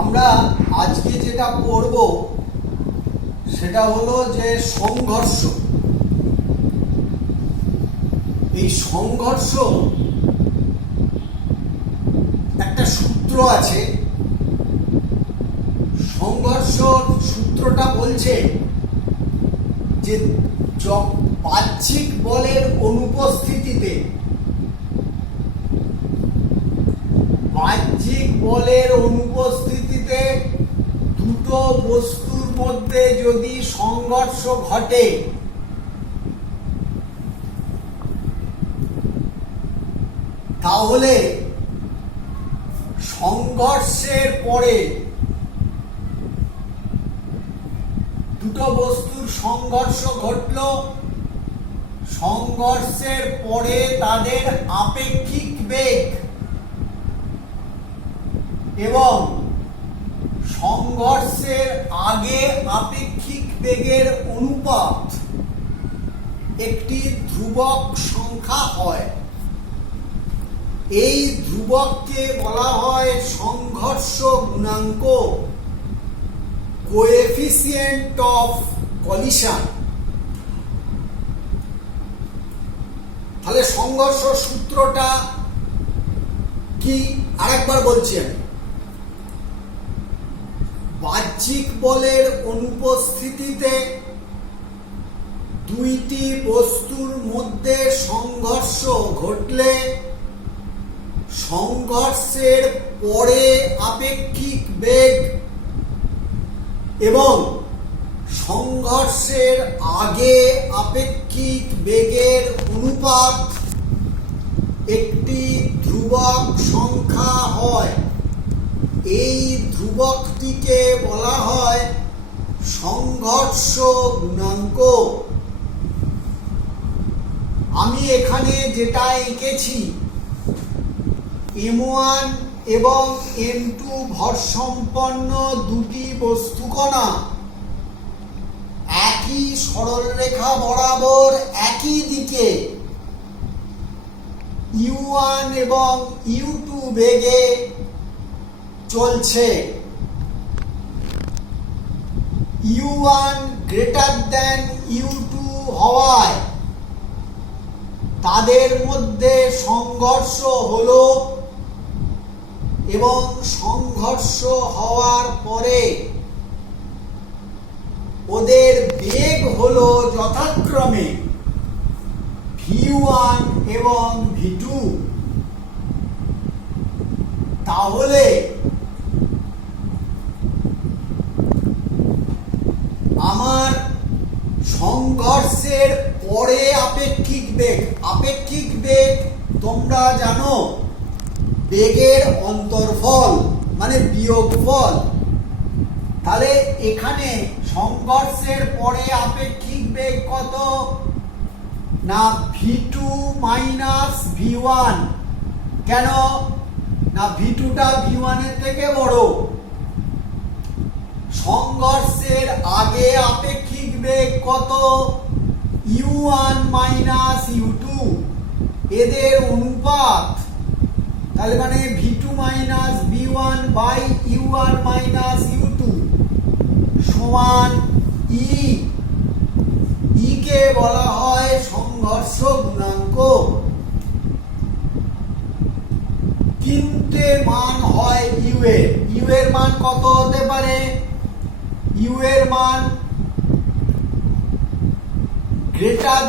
আমরা আজকে যেটা পড়ব সেটা হলো যে সংঘর্ষ। এই সংঘর্ষ একটা সূত্র আছে। সংঘর্ষ সূত্রটা বলছে যে বাহ্যিক বলের অনুপস্থিতিতে দুটো বস্তুর মধ্যে যদি সংঘর্ষ ঘটে তাহলে সংঘর্ষের পরে দুটো বস্তুর সংঘর্ষ ঘটলো, সংঘর্ষের পরে তাদের আপেক্ষিক বেগ এবং সংঘর্ষের আগে আপেক্ষিক বেগের অনুপাত একটি ধ্রুবক সংখ্যা হয়। এই ধ্রুবককে বলা হয় সংঘর্ষ গুণাঙ্ক, কোএফিসিয়েন্ট অফ কলিশন। তাহলে সংঘর্ষ সূত্রটা কি আরেকবার বলছি আমি। বাহ্যিক বলের অনুপস্থিতিতে দুইটি বস্তুর মধ্যে সংঘর্ষ ঘটলে সংঘর্ষের পরে আপেক্ষিক বেগ এবং সংঘর্ষের আগে আপেক্ষিক বেগের অনুপাত একটি ধ্রুবক সংখ্যা হয়। এই ধ্রুবকটিকে বলা হয় সংঘর্ষ গুণাঙ্ক। আমি এখানে যেটা এঁকেছি, M1 এবং M2 ভরসম্পন্ন দুটি বস্তুকণা একই সরলরেখা বরাবর একই দিকে U1 এবং U2 বেগে চলছে। U1 গ্রেটার দ্যান U2 হওয়ায় তাদের মধ্যে সংঘর্ষ হলো এবং সংঘর্ষ হওয়ার পরে ওদের বেগ হলো যথাক্রমে V1 এবং V2। তাহলে আমার সংঘর্ষের পরে আপেক্ষিক বেগ তোমরা জানো বেগের অন্তর্ফল মানে বিয়োগফল। তাহলে এখানে সংঘর্ষের পরে আপেক্ষিক বেগ কত না V2 মাইনাস V1। কেন না V2টা V1 এর থেকে বড়। সংঘর্ষের আগে আপেক্ষিক বেগ কত U1 মাইনাস U2, এদের অনুপাত। তাহলে মানে V2 minus V1 by U1 minus U2 সমান E। E কে বলা হয় সংঘর্ষ গুণাঙ্ক। তিনটে মান হয় U এর মান কত হতে পারে? U এর মান greater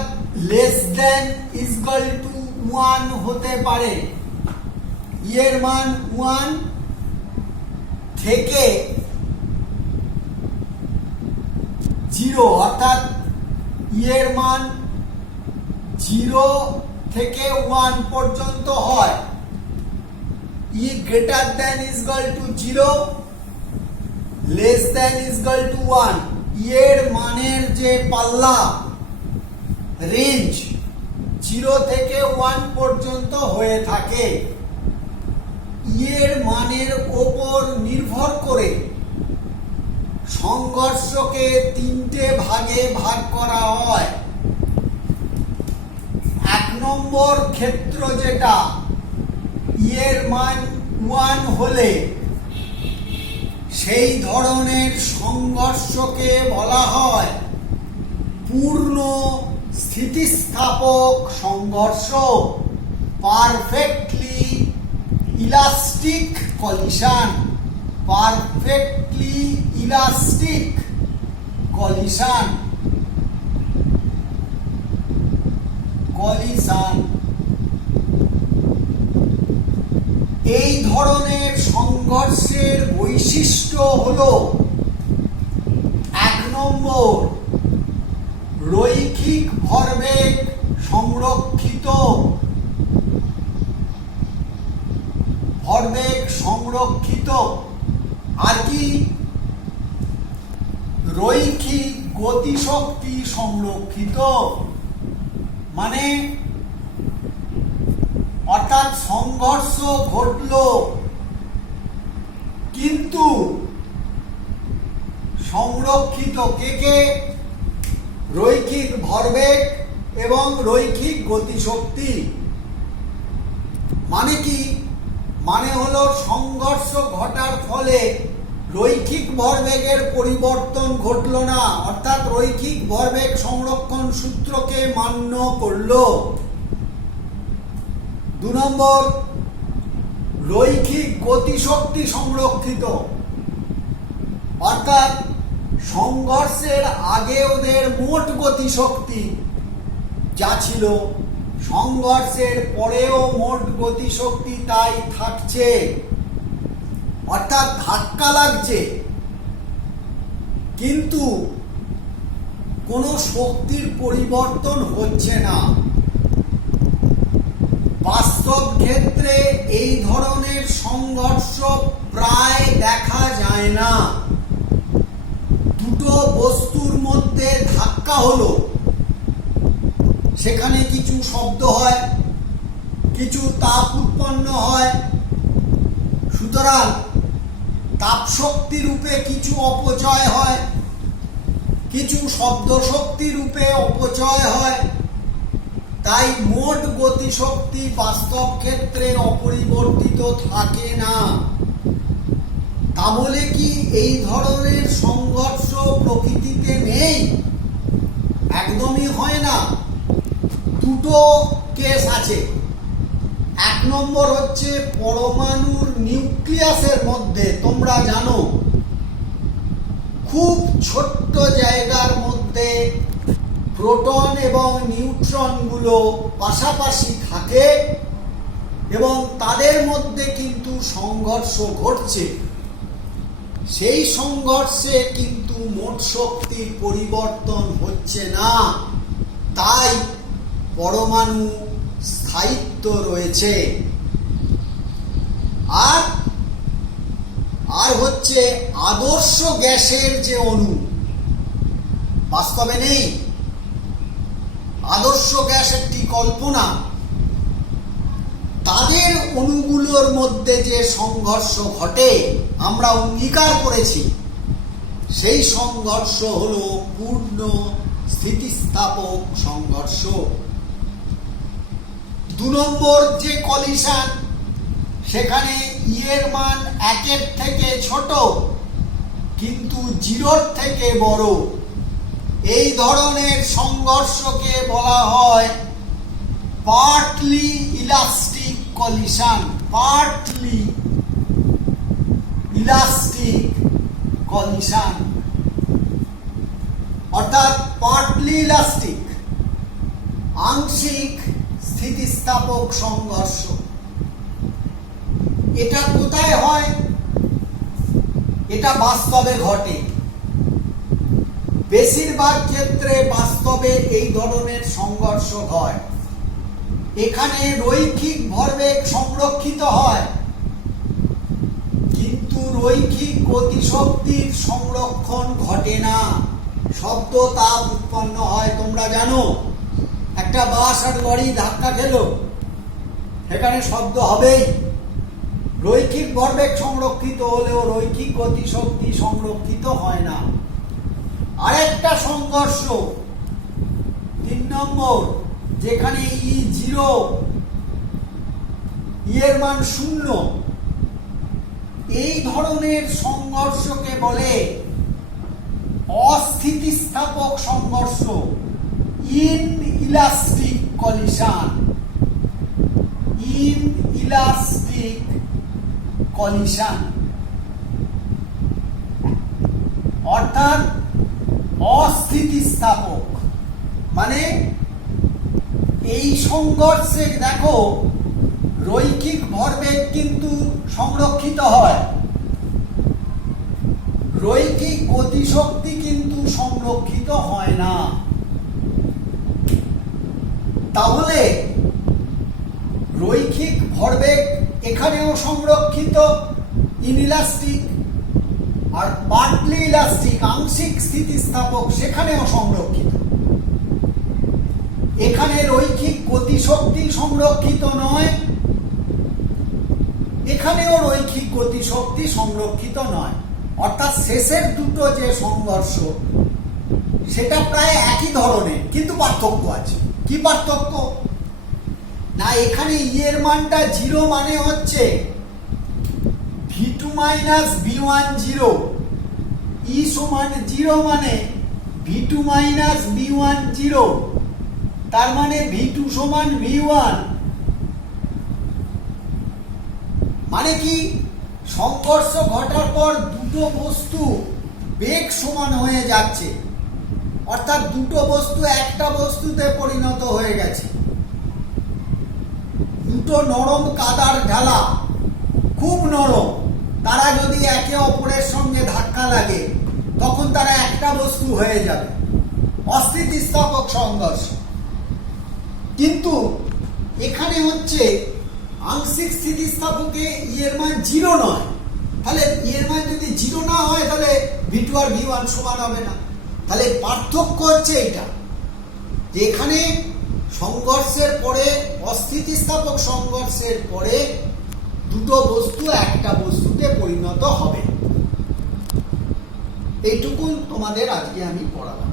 less than equal to 1 হতে পারে। E এর মান 1 থেকে 0, অর্থাৎ E এর মান 0 থেকে 1 পর্যন্ত হয়। E greater than equal to 0, less than equal to 1। E এর মানের যে পাল্লা রেঞ্জ 0 থেকে 1 পর্যন্ত হয়ে থাকে। E এর মানের উপর নির্ভর করে সংঘর্ষকে তিনটে ভাগে ভাগ করা হয়। 1 নম্বর ক্ষেত্র যেটা, E এর মান 1 হলে সেই ধরনের সংঘর্ষকে বলা হয় পূর্ণ স্থিতিস্থাপক সংঘর্ষ, perfectly elastic collision, perfectly elastic collision, collision. এই ধরনের সংঘর্ষের বৈশিষ্ট্য হলো 1 নম্বর, রৈখিক ভরবেগ সংরক্ষিত, ভরবেগ সংরক্ষিত। আর কি? রৈখিক গতিশক্তি সংরক্ষিত। মানে অর্থাৎ সংঘর্ষ ঘটলো কিন্তু সংরক্ষিত কে? রৈখিক ভরবেগ এবং রৈখিক গতিশক্তি। মানে কি? মানে হলো সংঘর্ষ ঘটার ফলে রৈখিক ভরবেগের পরিবর্তন ঘটলো না, অর্থাৎ রৈখিক ভরবেগ সংরক্ষণ সূত্রকে মান্য করলো। 2 নম্বর, রৈখিক গতিশক্তি সংরক্ষিত, অর্থাৎ সংঘর্ষের আগে ওদের মোট গতিশক্তি যা ছিল, সংঘর্ষের পরেও মোট গতিশক্তি তাই থাকছে, অর্থাৎ ধাক্কা লাগছে কিন্তু কোনো শক্তির পরিবর্তন হচ্ছে না। বাস্তব ক্ষেত্রে এই ধরনের সংঘর্ষ প্রায় দেখা যায় না। দুটো বস্তুর মধ্যে ধাক্কা হলো, সেখানে কিছু শব্দ হয়, কিছু তাপ উৎপন্ন হয়, সুতরাং তাপ শক্তি রূপে কিছু অপচয় হয়, কিছু শব্দ শক্তি রূপে অপচয় হয়। তাই মোট গতিশক্তি বাস্তব ক্ষেত্রে অপরিবর্তিত থাকে না। তাহলে কি এই ধরনের সংঘর্ষ প্রকৃতিতে নেই? একদমই হয় না। দুটো কেস আছে। 1 নম্বর হচ্ছে পরমাণুর নিউক্লিয়াসের মধ্যে, তোমরা জানো খুব ছোট্ট জায়গার মধ্যে প্রোটন এবং নিউট্রনগুলো পাশাপাশি থাকে এবং তাদের মধ্যে কিন্তু সংঘর্ষ ঘটছে। সেই সংঘর্ষে কিন্তু মোট শক্তির পরিবর্তন হচ্ছে না, তাই পরমাণু স্থায়িত্ব রয়েছে। আর হচ্ছে আদর্শ গ্যাসের যে অণু, বাস্তবে নেই, আদর্শ গ্যাস একটি কল্পনা, তাদের অণুগুলোর মধ্যে যে সংঘর্ষ ঘটে আমরা অঙ্গীকার করেছি, সেই সংঘর্ষ হলো পূর্ণ স্থিতিস্থাপক সংঘর্ষ। 2 নম্বর যে কলিশন, সেখানে ই এর মান 1-এর থেকে ছোট কিন্তু 0-র থেকে বড়। এই ধরনের সংঘর্ষকে বলা হয় partly elastic collision, partly elastic collision, অর্থাৎ পার্টলি ইলাস্টিক, আংশিক স্থিতিস্থাপক সংঘর্ষ। এটা কোথায় হয়? এটা বাস্তবে ঘটে। বেশিরভাগ ক্ষেত্রে বাস্তবে এই ধরনের সংঘর্ষ হয়। এখানে রৈখিক ভরবেগ সংরক্ষিত হয় কিন্তু রৈখিক গতিশক্তির সংরক্ষণ ঘটে না, শব্দ তাপ উৎপন্ন হয়। তোমরা জানো একটা বাস আর লরি ধাক্কা খেলো, এখানে শব্দ হবেই। রৈখিক ভরবেগ সংরক্ষিত হলেও রৈখিক গতিশক্তি সংরক্ষিত হয় না। আরেকটা সংঘর্ষ 3 নম্বর, যেখানে ই0, ই এর মান 0, এই ধরনের সংঘর্ষকে বলে অস্থিতিস্থাপক সংঘর্ষ, ইনইলাস্টিক কলিশন। ইনইলাস্টিক কলিশন অর্থাৎ অস্থিতিস্থাপক, মানে এই সংঘর্ষে দেখো রৈখিক ভরবেগ কিন্তু সংরক্ষিত হয়, রৈখিক গতিশক্তি কিন্তু সংরক্ষিত হয় না। তাহলে রৈখিক ভরবেগ এখানেও সংরক্ষিত ইনইলাস্টিক, আর পার্টলি ইলাস্টিক আংশিক স্থিতিস্থাপক সেখানেও সংরক্ষিত। এখানে রৈখিক গতিশক্তি সংরক্ষিত নয়, এখানেও রৈখিক গতিশক্তি সংরক্ষিত নয়। অর্থাৎ শেষের দুটো যে সংঘর্ষ সেটা প্রায় একই ধরনের, কিন্তু পার্থক্য আছে। কি পার্থক্য? না, এখানে ই এর মানটা 0 মানে হচ্ছে V2 মাইনাস V1 0, ই সমান 0 মানে V2 মাইনাস V1 0, তার মানে V2 সমান V1। মানে কি, সংঘর্ষ ঘটার পর দুটো বস্তু বেগ সমান হয়ে যাচ্ছে, অর্থাৎ দুটো বস্তু একটা বস্তুতে পরিণত হয়ে গেছে। দুটো নরম কাদার ঢালা, খুব নরম, তারা যদি একে অপরের সঙ্গে ধাক্কা লাগে তখন তারা একটা বস্তু হয়ে যাবে, অস্থিতিস্থাপক সংঘর্ষ। কিন্তু এখানে হচ্ছে আংশিক স্থিতিস্থাপকে ই এর মান 0 নয়। তাহলে ই এর মান যদি 0 না হয় তাহলে V2 আর V1 সমান হবে না। তাহলে পার্থক্য হচ্ছে এটা, যে এখানে সংঘর্ষের পরে, অস্থিতিস্থাপক সংঘর্ষের পরে দুটো বস্তু একটা বস্তুতে পরিণত হবে। এইটুকু তোমাদের আজকে আমি পড়ালাম।